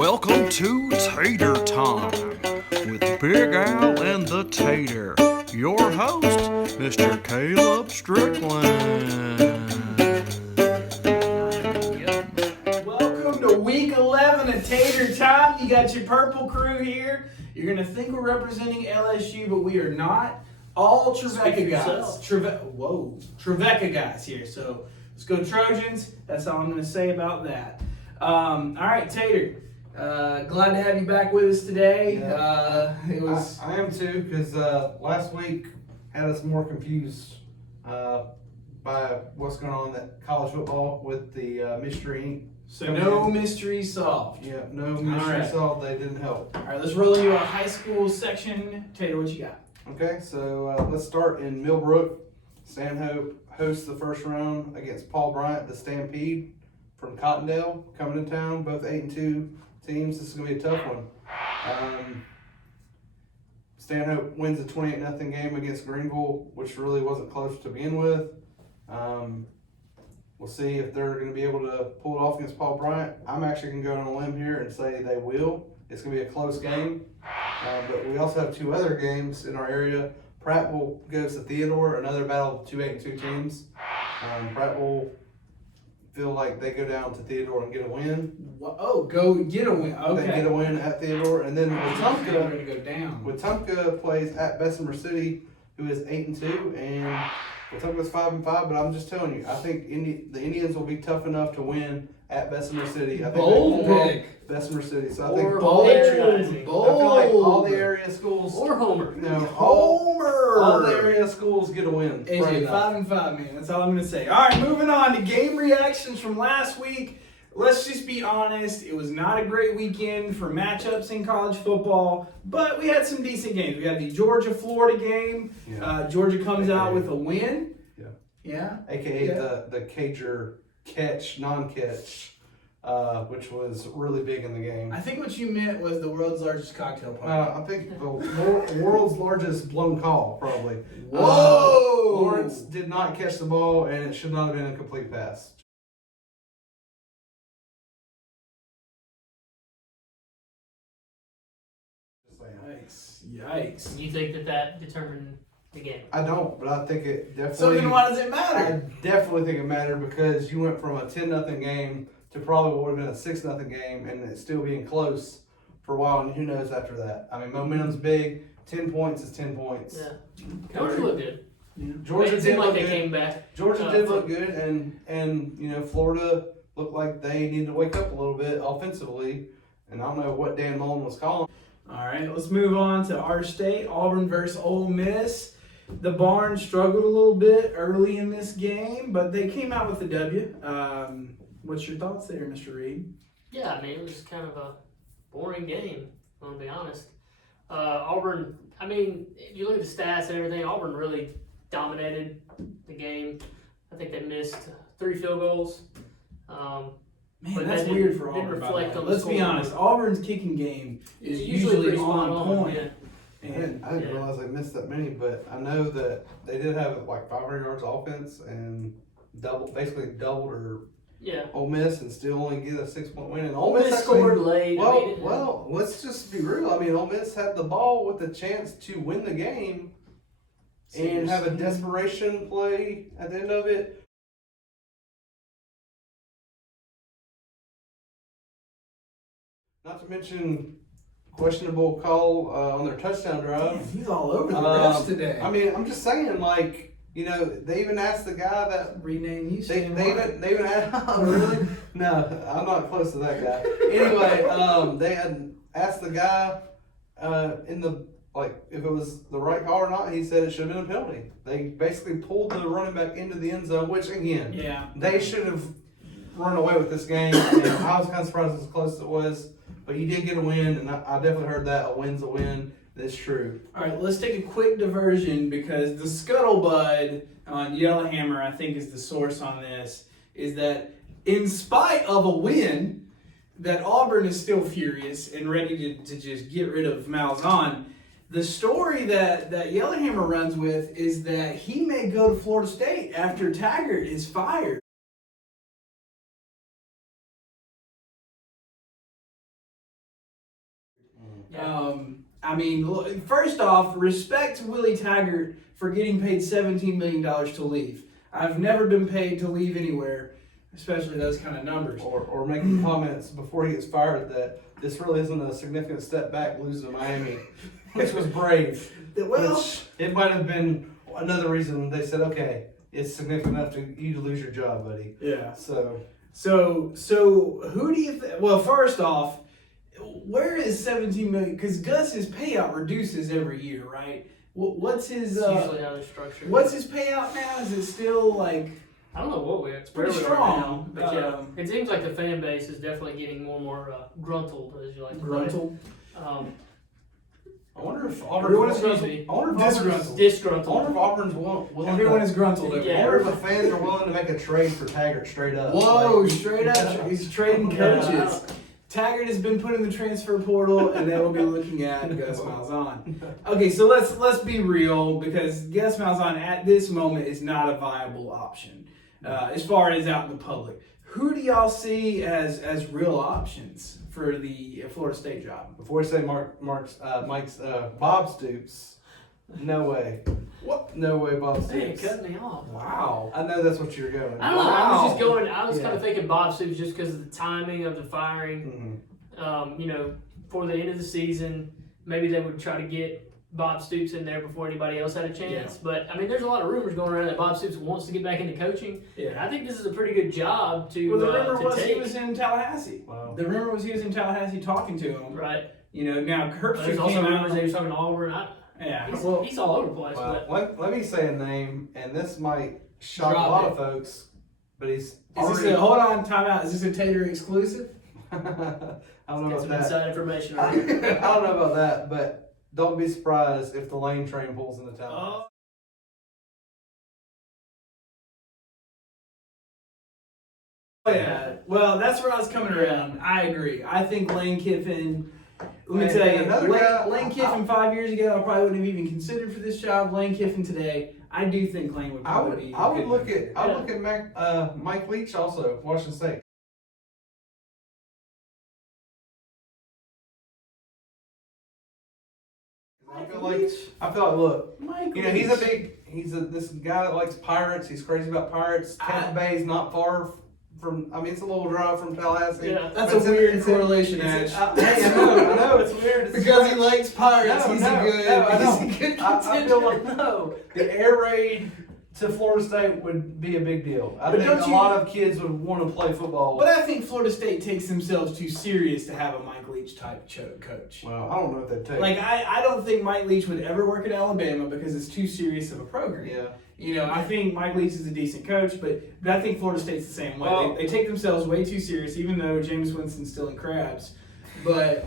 Welcome to Tater Time with Big Al and the Tater. Your host, Mr. Caleb Strickland. Welcome to week 11 of Tater Time. You got your purple crew here. You're going to think we're representing LSU, but we are not. All Trevecca guys. Trevecca guys here. So let's go Trojans. That's all I'm going to say about that. All right, Tater. Glad to have you back with us today. Yeah. I am too, because last week had us more confused by what's going on in college football with the mystery. So no mystery solved. Yeah, no mystery solved. They didn't help. All right, let's roll into our high school section. Tater, what you got? Okay, so let's start in Millbrook. Stanhope hosts the first round against Paul Bryant, the Stampede from Cottondale, coming to town. Both 8-2 teams. This is going to be a tough one. Stanhope wins a 28-0 game against Greenville, which really wasn't close to begin with. We'll see if they're going to be able to pull it off against Paul Bryant. I'm actually going to go on a limb here and say they will. It's going to be a close game. But we also have two other games in our area. Prattville goes to Theodore, another battle of two 8-2 teams. Prattville feel like they go down to Theodore and get a win. Oh, go get a win. Okay. They get a win at Theodore, and then Wetumpka plays at Bessemer City, who is 8-2, and Wetumpka's 5-5. But I'm just telling you, I think the Indians will be tough enough to win at Bessemer City. I think bold pick. Bessemer City. So I think bold. I feel like all the area schools or Homer. No, Homer. All the area schools get a win. AJ, 5-5, man. That's all I'm gonna say. All right, moving on to game reactions from last week. Let's just be honest. It was not a great weekend for matchups in college football, but we had some decent games. We had the Georgia-Florida game. Yeah. Georgia comes out with a win. Yeah. Yeah. AKA the Cager catch, non-catch. Which was really big in the game. I think what you meant was the world's largest cocktail party. I think the world's largest blown call, probably. Whoa! Lawrence did not catch the ball, and it should not have been a complete pass. Yikes. You think that determined the game? I don't, but I think it definitely... So then why does it matter? I definitely think it mattered because you went from a 10-0 game to probably what would have been a 6-0 game, and it still being close for a while, and who knows after that. I mean, momentum's big. 10 points is 10 points. Yeah. Georgia looked good. Yeah. Georgia did look they good. Came back. Georgia did look good, and you know, Florida looked like they needed to wake up a little bit offensively, and I don't know what Dan Mullen was calling. All right, let's move on to our state, Auburn versus Ole Miss. The Barn struggled a little bit early in this game, but they came out with a W. What's your thoughts there, Mr. Reed? Yeah, I mean, it was kind of a boring game, if I'm going to be honest. Auburn, I mean, if you look at the stats and everything, Auburn really dominated the game. I think they missed 3 field goals. Man, that's weird for Auburn. Let's be honest. Auburn's kicking game is usually on point. Yeah. And I didn't realize they missed that many, but I know that they did have like 500 yards offense and basically doubled or Ole Miss and still only get a 6-point win. And Ole Miss scored late. Well, let's just be real. I mean, Ole Miss had the ball with the chance to win the game and have a desperation play at the end of it. Not to mention questionable call on their touchdown drive. Man, he's all over the refs today. I mean, I'm just saying, like, you know, they even asked the guy that rename you. They even asked. Oh, really? No, I'm not close to that guy. Anyway, they had asked the guy if it was the right call or not. He said it should have been a penalty. They basically pulled the running back into the end zone, which again, they should have run away with this game. And I was kind of surprised as close as it was. But you did get a win, and I definitely heard that a win's a win. That's true. All right, let's take a quick diversion because the scuttlebutt on Yellowhammer, I think, is the source on this, is that in spite of a win, that Auburn is still furious and ready to just get rid of Malzahn. The story that Yellowhammer runs with is that he may go to Florida State after Taggart is fired. Yeah. I mean, first off, respect Willie Taggart for getting paid $17 million to leave. I've never been paid to leave anywhere, especially those kind of numbers. Or making comments before he gets fired that this really isn't a significant step back losing to Miami, which was brave. Well, Which it might have been another reason they said, okay, it's significant enough to you to lose your job, buddy. yeah. So So who do you? Well, first off, where is 17 million? Because Gus's payout reduces every year, right? What's his? It's usually how they're structured. What's his payout now? Is it still like? I don't know what we're. It's pretty strong, but it seems like the fan base is definitely getting more and more gruntled, as you like to Gruntled. say. I wonder if Everyone is Auburn's gruntled. I wonder if Disgruntled. Disgruntled. I wonder if Auburn's willing Everyone to, is gruntled over Yeah. I there. wonder if the fans are willing to make a trade for Taggart straight up. Whoa, Like, straight up, he's trading Yeah. coaches. Taggart has been put in the transfer portal, and they will be looking at Gus Malzahn. Okay, so let's be real, because Gus Malzahn at this moment is not a viable option as far as out in the public. Who do y'all see as real options for the Florida State job? Before we say Mike's Bob Stoops, no way. What? No way, Bob Hey, Stoops. cut me off. Wow. I know that's what you're going. I don't know. I was just Wow. going. I was kind Yeah. of thinking Bob Stoops just because of the timing of the firing. Mhm. For the end of the season, maybe they would try to get Bob Stoops in there before anybody else had a chance. But I mean, there's a lot of rumors going around that Bob Stoops wants to get back into coaching. And Yeah. I think this is a pretty good job to Well, the rumor to was take. he was in Tallahassee. Wow. The rumor was he was in Tallahassee talking to him. Right. Now But Herbstreit there's also came rumors that he out. was talking to Auburn. Yeah. He's, Well, he's all over the place. Well, But let me say a name, and this might shock Drop a lot it. of folks, but he's is already. this hold on, time out. Is this a Tater exclusive? I don't know get about some that. inside information. I Right here. don't know about that, but don't be surprised if the Lane train pulls into town. Oh yeah. Well, that's where I was coming around. I agree. I think Lane Kiffin. Let me And tell you, another guy- Lane Kiffin 5 years ago, I probably wouldn't have even considered for this job. Lane Kiffin today, I do think Lane would I probably be. would. I would good. look at. I would look at Mike Leach also, Washington State. I feel like look, Mike you know, he's Leach. this guy that likes pirates. He's crazy about pirates. Tampa Bay is not far from. I mean, it's a little drive from Tallahassee. Yeah. That's but a it's in- weird it's in- correlation, it's Ash. in- Hey, I know, it's weird. It's Because he strange. likes pirates, No, he's no, a good. no, I know. he's a good I feel contender. like no. The air raid to Florida State would be a big deal. I But think don't a you- lot of kids would want to play football. But I think Florida State takes themselves too serious to have a Mike Leach type coach. Well, I don't know what they take. Like I don't think Mike Leach would ever work at Alabama because it's too serious of a program. yeah. I think Mike Leach is a decent coach, but I think Florida State's the same way. Well- They take themselves way too serious, even though James Winston's still in crabs. But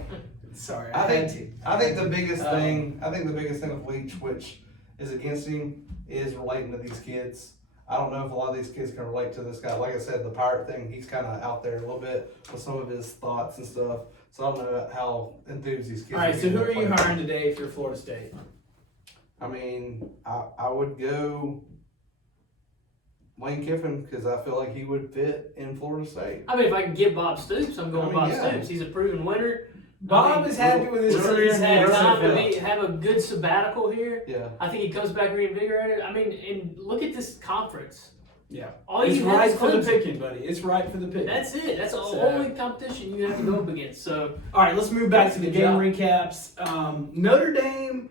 sorry, I had to. I think the biggest Um, thing. I think the biggest thing with Leach, which is against him, is relating to these kids. I don't know if a lot of these kids can relate to this guy. Like I said, the pirate thing, he's kind of out there a little bit with some of his thoughts and stuff. So I don't know how enthused these kids All right, are so who getting are you to play. hiring today if you're Florida State? I mean, I would go Lane Kiffin because I feel like he would fit in Florida State. I mean, if I can get Bob Stoops, I'm going I mean, Bob yeah. Stoops. He's a proven winner. Bob is happy with his career He's in the had time to XFL. have a good sabbatical here. Yeah. I think he comes back reinvigorated. I mean, and look at this conference. Yeah, All it's you have right is for the Clemson. picking, buddy. It's right for the picking. That's it. That's the So- only competition you have to go up against. So All right, let's move back to the Good game job. recaps. Notre Dame,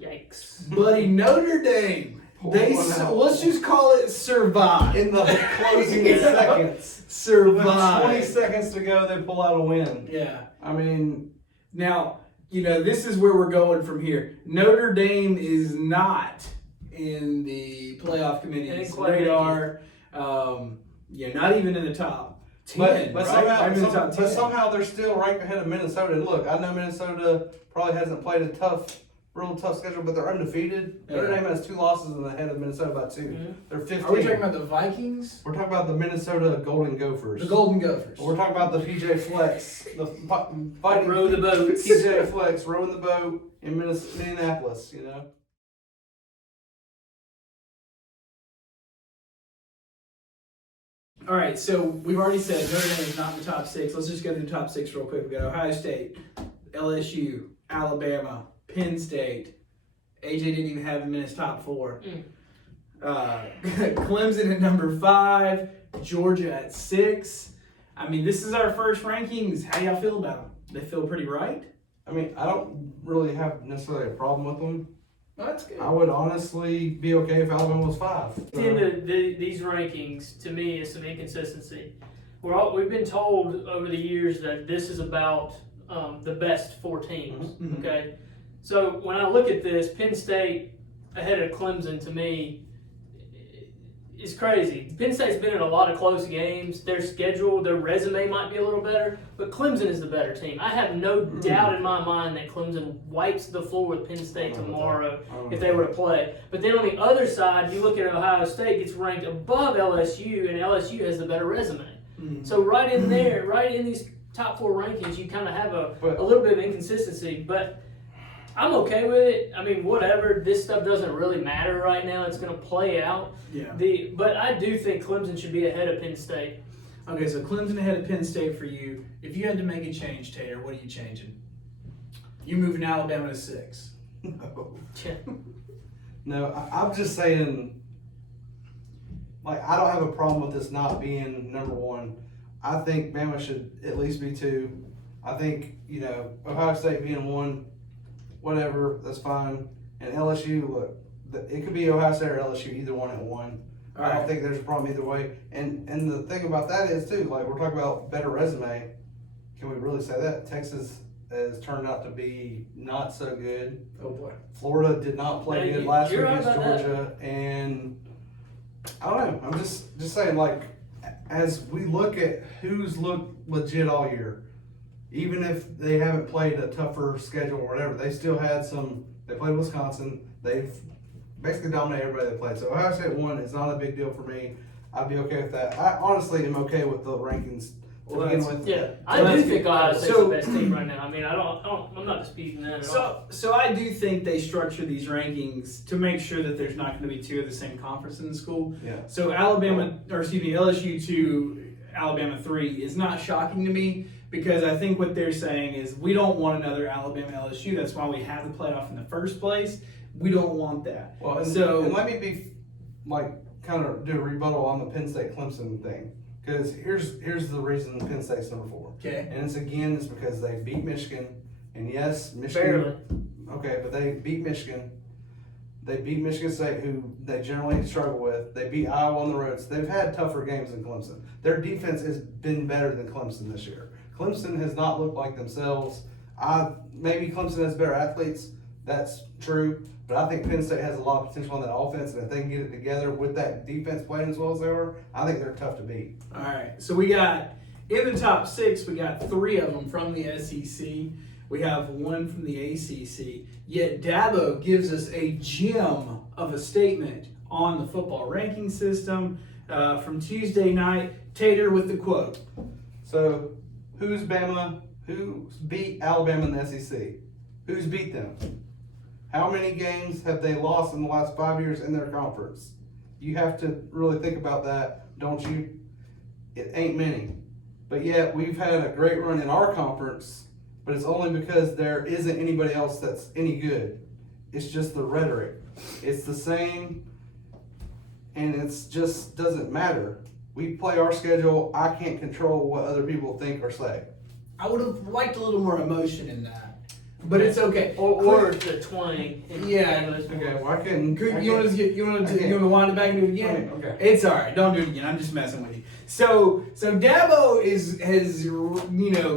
yikes. buddy, Notre Dame. They Pull one out. let's just call it survive. In the closing Yeah. seconds. With Survive. 20 seconds to go, they pull out a win. Yeah. I mean, Now, this is where we're going from here. Notre Dame is not in the playoff committee's They didn't quite make radar. Not even in the top 10. but right? somehow, Not even in the top 10. but somehow they're still ranked ahead of Minnesota. And look, I know Minnesota probably hasn't played a real tough schedule, but they're undefeated. Notre Yeah. Dame has 2 losses and ahead of Minnesota by 2. Mhm. They're 15. Are we talking about the Vikings? We're talking about the Minnesota Golden Gophers. The Golden Gophers. We're talking about the PJ Flex, the fighting Row the boat. PJ Flex rowing the boat in Minneapolis. All right, so we've already said Notre Dame is not in the top 6. Let's just go to the top 6 real quick. We got Ohio State, LSU, Alabama, Penn State. AJ didn't even have him in his top 4. Clemson at number 5, Georgia at 6. I mean, this is our first rankings. How do y'all feel about them? They feel pretty right? I mean, I don't really have necessarily a problem with them. Oh, that's good. I would honestly be okay if Alabama was 5. At the end of these rankings, to me, is some inconsistency. We've been told over the years that this is about the best 4 teams. Mhm. Okay, so when I look at this, Penn State ahead of Clemson to me is crazy. Penn State's been in a lot of close games. Their schedule, their resume might be a little better, but Clemson is the better team. I have no doubt in my mind that Clemson wipes the floor with Penn State tomorrow if they were to play. But then on the other side, you look at Ohio State gets ranked above LSU, and LSU has the better resume. So right in there, right in these top 4 rankings, you kind of have a little bit of inconsistency, but I'm okay with it. I mean, whatever. This stuff doesn't really matter right now. It's going to play out. Yeah. But I do think Clemson should be ahead of Penn State. Okay, so Clemson ahead of Penn State for you. If you had to make a change, Tater, what are you changing? You moving Alabama to 6. No, I'm just saying, like, I don't have a problem with this not being number 1. I think Bama should at least be 2. I think, Ohio State being 1, whatever, that's fine. And LSU, look, it could be Ohio State or LSU, either one at 1. I don't think there's a problem either way. And the thing about that is, too, like, we're talking about better resume. Can we really say that? Texas has turned out to be not so good. Oh, boy. Florida did not play good last week you're right against about Georgia. And I don't know. I'm just saying, like, as we look at who's looked legit all year, even if they haven't played a tougher schedule or whatever, they still had some. They played Wisconsin. They've basically dominated everybody they played. So Ohio State 1 is not a big deal for me. I'd be okay with that. I honestly am okay with the rankings to begin with. Yeah, I do think Ohio State's the best team right now. I mean, I'm not disputing that at all. So I do think they structure these rankings to make sure that there's not going to be 2 of the same conference in the school. Yeah. So LSU 2, Alabama 3 is not shocking to me, because I think what they're saying is we don't want another Alabama LSU. That's why we have the playoff in the first place. We don't want that. Well, and let me be, like, kind of do a rebuttal on the Penn State Clemson thing. Because here's the reason Penn State's number 4. Okay. And it's because they beat Michigan. And yes, Michigan. Barely. Okay, but they beat Michigan. They beat Michigan State, who they generally struggle with. They beat Iowa on the road. So they've had tougher games than Clemson. Their defense has been better than Clemson this year. Clemson has not looked like themselves. Maybe Clemson has better athletes. That's true. But I think Penn State has a lot of potential on that offense, and if they can get it together with that defense playing as well as they are, I think they're tough to beat. All right. So we got, in the top 6, we got 3 of them from the SEC. We have 1 from the ACC. Yet Dabo gives us a gem of a statement on the football ranking system from Tuesday night. Tater with the quote. So, who's beat Alabama in the SEC? Who's beat them? How many games have they lost in the last 5 years in their conference? You have to really think about that, don't you? It ain't many. But yet, we've had a great run in our conference, but it's only because there isn't anybody else that's any good. It's just the rhetoric. It's the same, and it's just doesn't matter. We play our schedule. I can't control what other people think or say. I would have liked a little more emotion in that. But it's okay. Or the twang. Yeah. Okay, well, I couldn't. You want to wind it back and do it again? Okay. It's all right. Don't do it again. I'm just messing with you. So Dabo has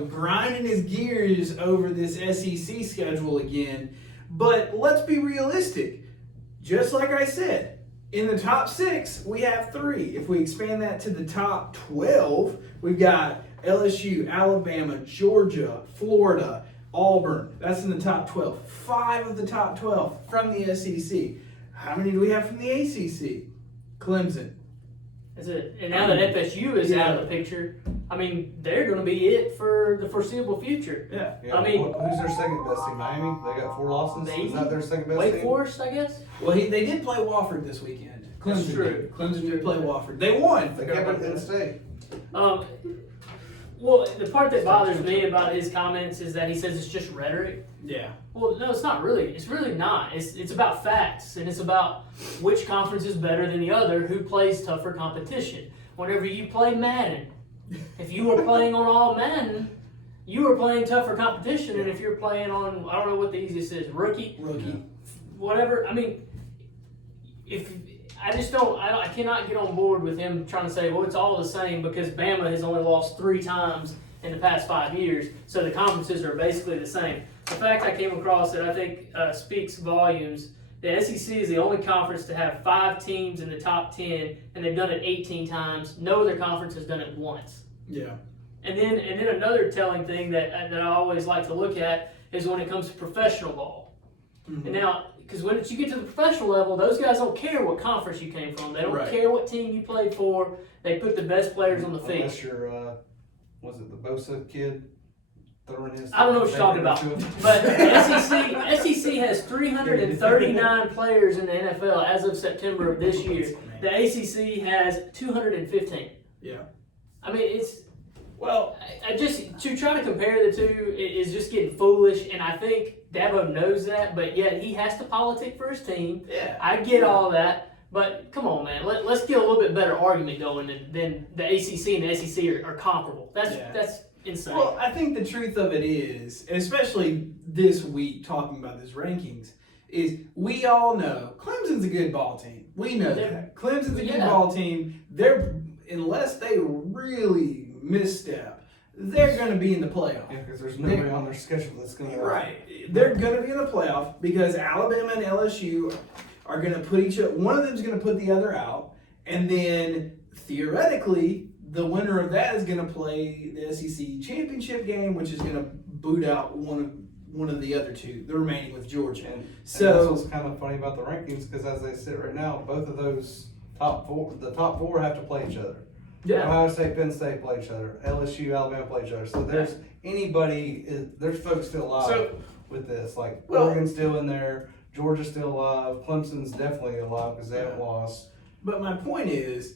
grinding his gears over this SEC schedule again. But let's be realistic. Just like I said, in the top 6 we have 3. If we expand that to the top 12, we've got LSU, Alabama, Georgia, Florida, Auburn. That's in the top 12. 5 of the top 12 from the SEC. How many do we have from the ACC? Clemson. That's it. And now that FSU is out of the picture, I mean, they're going to be it for the foreseeable future. Yeah. I mean, who's their second best team? Miami. They got 4 losses. Is that their second best team? Wake Forest, I guess. Well, they did play Wofford this weekend. Clemson That's true. did. Clemson did play Wofford. They won. They kept it in state. Well, the part that bothers me about his comments is that he says it's just rhetoric. Yeah. Well, no, it's not really. It's really not. It's about facts, and it's about which conference is better than the other, who plays tougher competition. Whenever you play Madden, if you were playing on all Madden, you were playing tougher competition, and if you're playing on, I don't know what the easiest is, rookie, whatever. I mean, if I just don't, I cannot get on board with him trying to say, well, it's all the same because Bama has only lost 3 times in the past 5 years, so the conferences are basically the same. The fact I came across that I think speaks volumes. The SEC is the only conference to have 5 teams in the top 10, and they've done it 18 times. No other conference has done it once. Yeah. And then another telling thing that I always like to look at is when it comes to professional ball. Mm-hmm. And now, because when you get to the professional level, those guys don't care what conference you came from. They don't care what team you played for. They put the best players on the field. Unless you're, was it the Bosa kid? I don't know what you're talking about. But the SEC has 339 players in the NFL as of September of this year. The ACC has 215. Yeah. I mean, it's... Well, I just to try to compare the two is just getting foolish, and I think Dabo knows that, but yet he has to politic for his team. Yeah, I get all that, but come on, man, let's get a little bit better argument going than the ACC and the SEC are comparable. That's insane. Well, I think the truth of it is, especially this week talking about these rankings, is we all know Clemson's a good ball team. We know that Clemson's a good ball team. Unless they really misstep, they're going to be in the playoff. Yeah, because there's nobody on their schedule that's going to. Right. They're going to be in the playoff because Alabama and LSU are going to put each other. One of them is going to put the other out, and then theoretically, the winner of that is going to play the SEC championship game, which is going to boot out one of the other two, the remaining with Georgia. And that's what's kind of funny about the rankings because as they sit right now, both of those top four have to play each other. Yeah. Ohio State, Penn State play each other. LSU, Alabama play each other. So there's there's folks still alive with this. Like Oregon's still in there, Georgia's still alive, Clemson's definitely alive because they haven't lost. But my point is,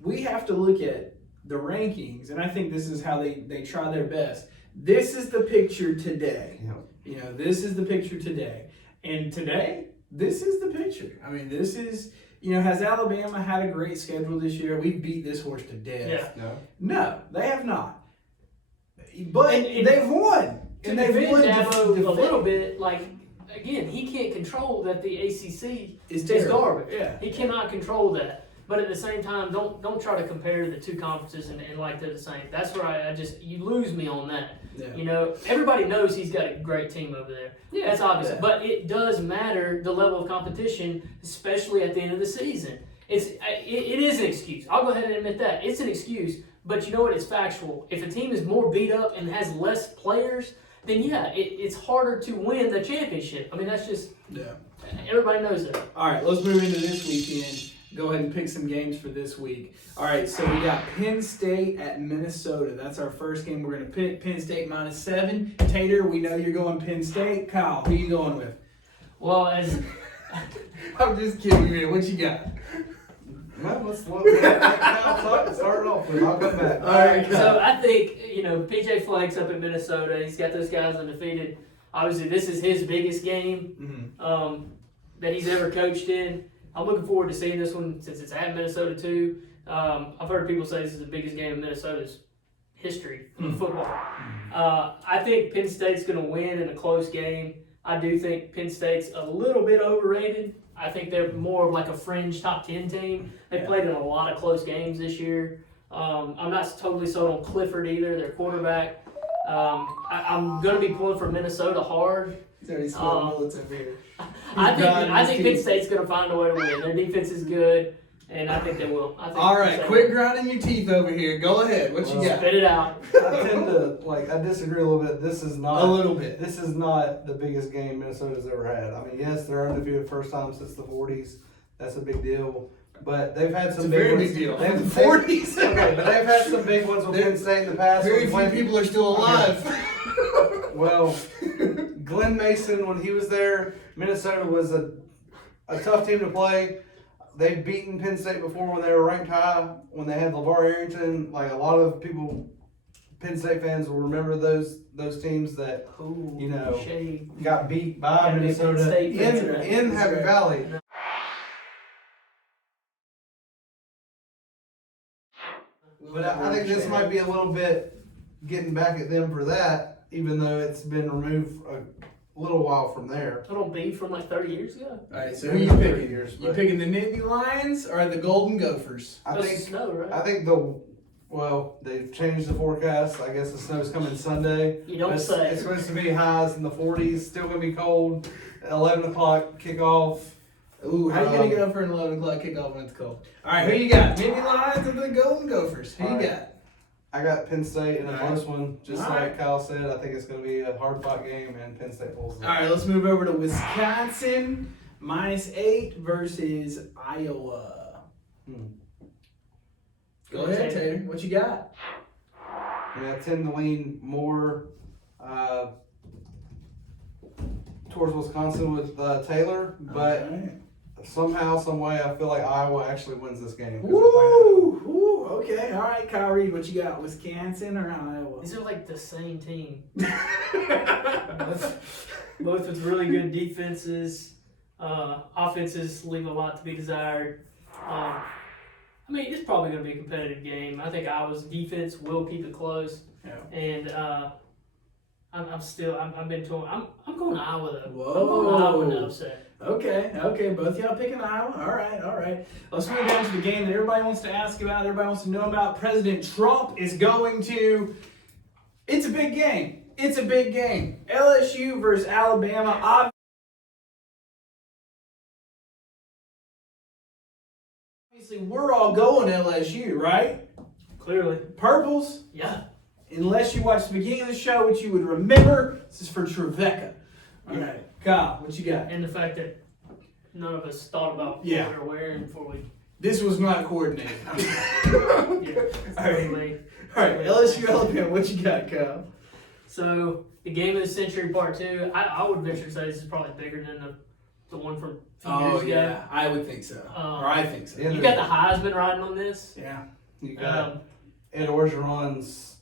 we have to look at the rankings, and I think this is how they try their best. This is the picture today. Yeah. This is the picture today. And today, this is the picture. I mean, this is... has Alabama had a great schedule this year? We beat this horse to death. Yeah. No, they have not. But they've won. And they've won Dabo a little bit. Like, again, he can't control that the ACC is garbage. Yeah. He cannot control that. But at the same time, don't try to compare the two conferences and like they're the same. That's where you lose me on that. Yeah. Everybody knows he's got a great team over there. Yeah, that's obvious. Yeah. But it does matter the level of competition, especially at the end of the season. It is an excuse. I'll go ahead and admit that. It's an excuse, but you know what? It's factual. If a team is more beat up and has less players, then it's harder to win the championship. I mean, that's just everybody knows that. All right, let's move into this weekend. Go ahead and pick some games for this week. All right, so we got Penn State at Minnesota. That's our first game. We're going to pick Penn State -7. Tater, we know you're going Penn State. Kyle, who you going with? Well, I'm just kidding, man. What you got? Well, let's start off with. I'll come back. All right, so I think, PJ Flank's up in Minnesota. He's got those guys undefeated. Obviously, this is his biggest game that he's ever coached in. I'm looking forward to seeing this one since it's at Minnesota too. I've heard people say this is the biggest game in Minnesota's history in football. I think Penn State's going to win in a close game. I do think Penn State's a little bit overrated. I think they're more of like a fringe top 10 team. They played in a lot of close games this year. I'm not totally sold on Clifford either, their quarterback. I'm going to be pulling for Minnesota hard. He's already smelling bullets over here. I think Penn State's going to find a way to win. Their defense is good, and I think they will. All right, quit grinding your teeth over here. Go ahead. What you got? Spit it out. I tend to, I disagree a little bit. This is not the biggest game Minnesota's ever had. I mean, yes, they're undefeated first time since the 40s. That's a big deal. But they've had some big ones. Big deal. They have the 40s. Okay, but they've had some big ones with Penn State in the past. Very few people are still alive. Okay. Well, Glenn Mason, when he was there, Minnesota was a tough team to play. They've beaten Penn State before when they were ranked high, when they had LeVar Arrington. A lot of people Penn State fans will remember those teams that Ooh, you know, shade. got beat by Yeah, Minnesota Penn State fans, in right? in That's Happy right. Valley. But I think this might be a little bit getting back at them for that, even though it's been removed a little while from there. It'll be from like 30 years ago. All right, so who you picking? Years, You but picking the Nittany Lions or the Golden Gophers? I That's think snow, right? I think they've changed the forecast. I guess the snow's coming Sunday. You don't It's say. supposed to be highs in the 40s. Still gonna be cold. 11 o'clock kickoff. Ooh, how you gonna go for an 11 o'clock kickoff when it's cold? All right, who you got? Nittany Lions or the Golden Gophers? Who All you right. got? I got Penn State in a All right. close one. Just All like right. Kyle said, I think it's gonna be a hard fought game, and Penn State pulls it. All right, let's move over to Wisconsin -8 versus Iowa. Go ahead, Tater. What you got? I mean, I tend to lean more towards Wisconsin with Taylor, but All right. somehow, some way, I feel like Iowa actually wins this game. 'Cause they're playing Woo! Woo! Okay, all right, Kyle Reed, what you got? Wisconsin or Iowa? These are like the same team. Both with really good defenses. Offenses leave a lot to be desired. I mean, it's probably going to be a competitive game. I think Iowa's defense will keep it close. Yeah. And I've been told, I'm going Iowa though. Whoa. I'm going Iowa in the upset. Okay, both y'all picking Iowa. All right. Let's move down to the game that everybody wants to ask about, everybody wants to know about. President Trump is going to. It's a big game. LSU versus Alabama. Obviously, we're all going LSU, right? Clearly. Purples. Yeah. Unless you watched the beginning of the show, which you would remember, this is for Trevecca. All right, Kyle, what you got? And the fact that none of us thought about what Yeah. we were wearing before we. This was not coordinated. Yeah, All right. totally. All right, LSU Alabama, what you got, Kyle? So the game of the century part 2, I would venture to say this is probably bigger than the one from a few years ago. I would think so. Or I think so. Yeah. You got the Heisman riding on this. Yeah. You got Um, Ed Orgeron's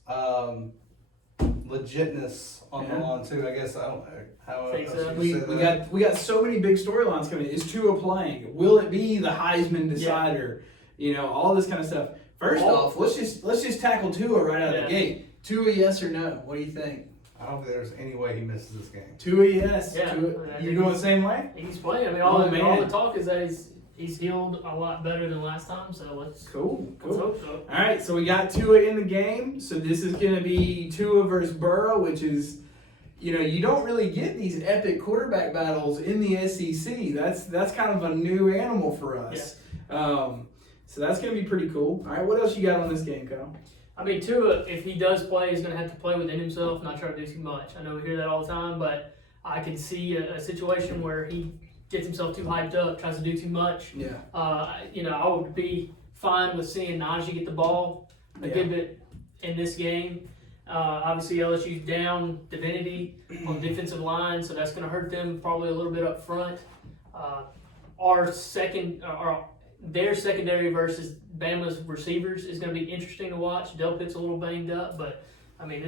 legitness on the Yeah. lawn too. I guess I don't know how Think else so. you could say that. We got so many big storylines coming in. Is Tua playing? Will it be the Heisman decider? You know, all this kind of stuff. First off, let's just tackle Tua right out of Yeah. the gate. Tua, yes or no? What do you think? I don't think there's any way he misses this game. Tua, yes. Yeah, Tua, I you think going the same way? He's playing. I mean, Oh, all man. the talk is that he's healed a lot better than last time. So let's Cool. hope so. All right, so we got Tua in the game. So this is going to be Tua versus Burrow, which is, you know, you don't really get these epic quarterback battles in the SEC. That's kind of a new animal for us. So that's going to be pretty cool. All right, what else you got on this game, Kyle? I mean, Tua, if he does play, he's going to have to play within himself, not try to do too much. I know we hear that all the time, but I can see a situation where he gets himself too hyped up, tries to do too much. Yeah. I would be fine with seeing Najee get the ball a good bit in this game. Obviously, LSU's down Divinity on the defensive line, so that's going to hurt them probably a little bit up front. Their secondary versus Bama's receivers is going to be interesting to watch. Delpit's a little banged up, but I mean,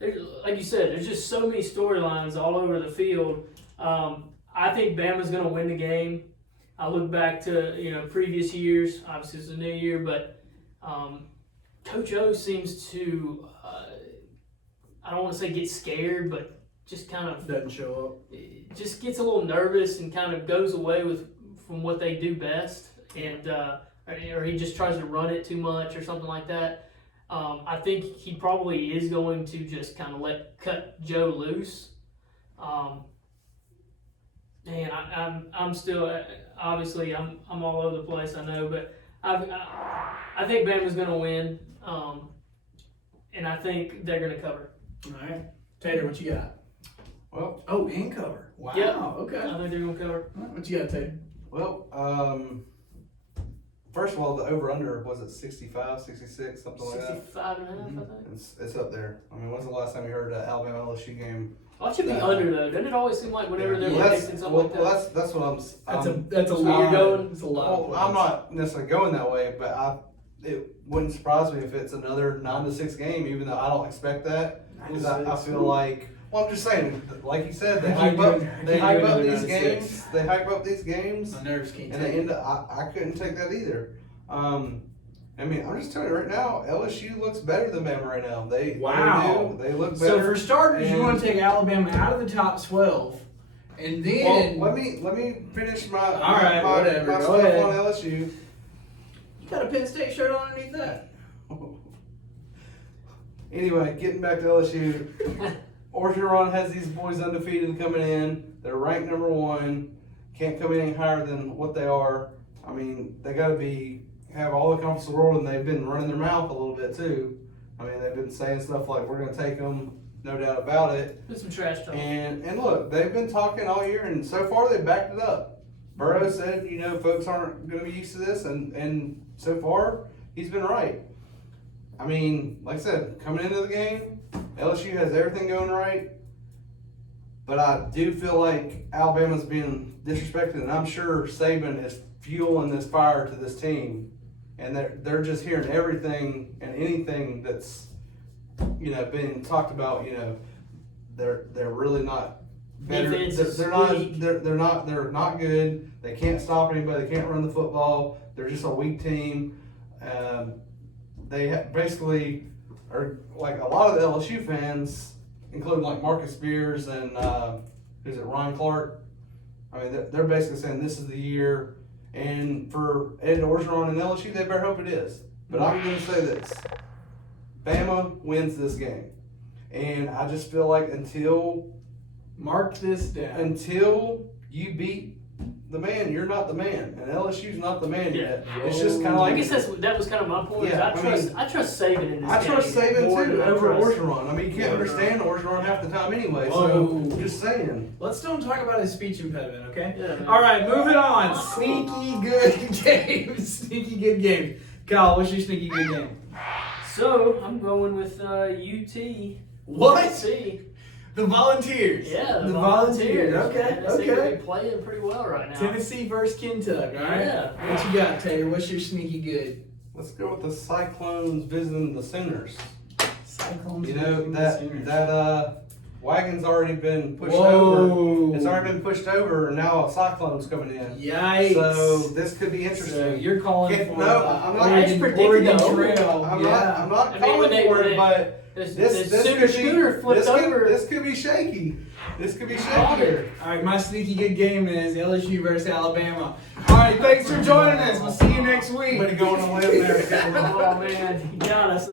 like you said, there's just so many storylines all over the field. I think Bama's going to win the game. I look back to previous years. Obviously, it's a new year, but Coach O seems to I don't want to say get scared, but just kind of Doesn't show just gets a little nervous and kind of goes away from what they do best, and or he just tries to run it too much or something like that. I think he probably is going to just kind of cut Joe loose. Man, I'm still obviously I'm all over the place. I know, but I think Bama's going to win, and I think they're going to cover. up. All right. Tater, what you got? Well, And cover. Wow. Yep. Okay. I think they're going to cover. All right, what you got, Tater? well, first of all, the over-under, was it 65, 66, something like that? 65 and a half, I think. It's up there. I mean, when's the last time you heard an Alabama LSU game? It should be under though. Doesn't it always seem like whenever they're Well, predicting something like that? that's what I'm. That's a I'm- lot. going- It's a lot. Well, I'm not necessarily going that way, but it wouldn't surprise me if it's another 9-6 game, even though I don't expect that. Because I feel like, well, I'm just saying, like you said, they hype up these games. They hype up these games, My nerves can't and take they it. end up. I couldn't take that either. I mean, I'm just telling you right now, LSU looks better than Bama right now. They Wow. They look better. So for starters, you and- want to take Alabama out of the top 12, and then Well, let me finish my All right, whatever. my Go stuff ahead. on LSU. you got a Penn State shirt on underneath that. Anyway, getting back to LSU, Orgeron has these boys undefeated coming in. They're ranked number 1. Can't come in any higher than what they are. I mean, they got to have all the confidence in the world, and they've been running their mouth a little bit too. I mean, they've been saying stuff like, "We're going to take them," no doubt about it. Put some trash talk. And look, they've been talking all year, and so far they backed it up. Burrow said, folks aren't going to be used to this, and so far he's been right. I mean, like I said, coming into the game, LSU has everything going right, but I do feel like Alabama's being disrespected, and I'm sure Saban is fueling this fire to this team, and they're just hearing everything and anything that's being talked about. They're really not better. Defense is They're not. weak. They're not good. They can't stop anybody. They can't run the football. They're just a weak team. They basically are like a lot of the LSU fans, including like Marcus Spears and who's it, Ryan Clark. I mean, they're basically saying this is the year. And for Ed Orgeron and LSU, they better hope it is. But I'm going to say this: Bama wins this game, and I just feel like until Mark this down. you beat the man, you're not the man, and LSU's not the man yet. Yeah. It's just kind of I like guess that was kind of my point. Yeah, I trust Saban in this I game. trust Saban more too than I over trust- Orgeron. I mean, you can't Orgeron. understand Orgeron half the time anyway. Whoa. So just saying. Let's don't talk about his speech impediment, okay? Yeah, man. All right, moving on. Sneaky good games. Sneaky good games. Kyle, what's your sneaky good game? So I'm going with UT. What? See. The Volunteers. Yeah, The Volunteers. Okay, man. They seem to okay. be playing pretty well right now. Tennessee versus Kentucky, all right? Yeah. What you got, Taylor? What's your sneaky good? Let's go with the Cyclones visiting the Sooners. Cyclones. You know versus that Sooners. that wagon's already been pushed Whoa. over. It's already been pushed over, and now a Cyclone's coming in. Yikes. So this could be So interesting. you're calling Can't- for no, I'm not- I just predicted Oregon the over. Trail. I'm yeah. not. I'm not I mean, calling when they- for when it, they- but The this Sooner could scooter be flipped over. This could be shaky. This could be Called shaky. it. All right, my sneaky good game is LSU versus Alabama. All right, thanks for joining us. We'll see you next week. Way to go on a limb there. Oh man, you got us.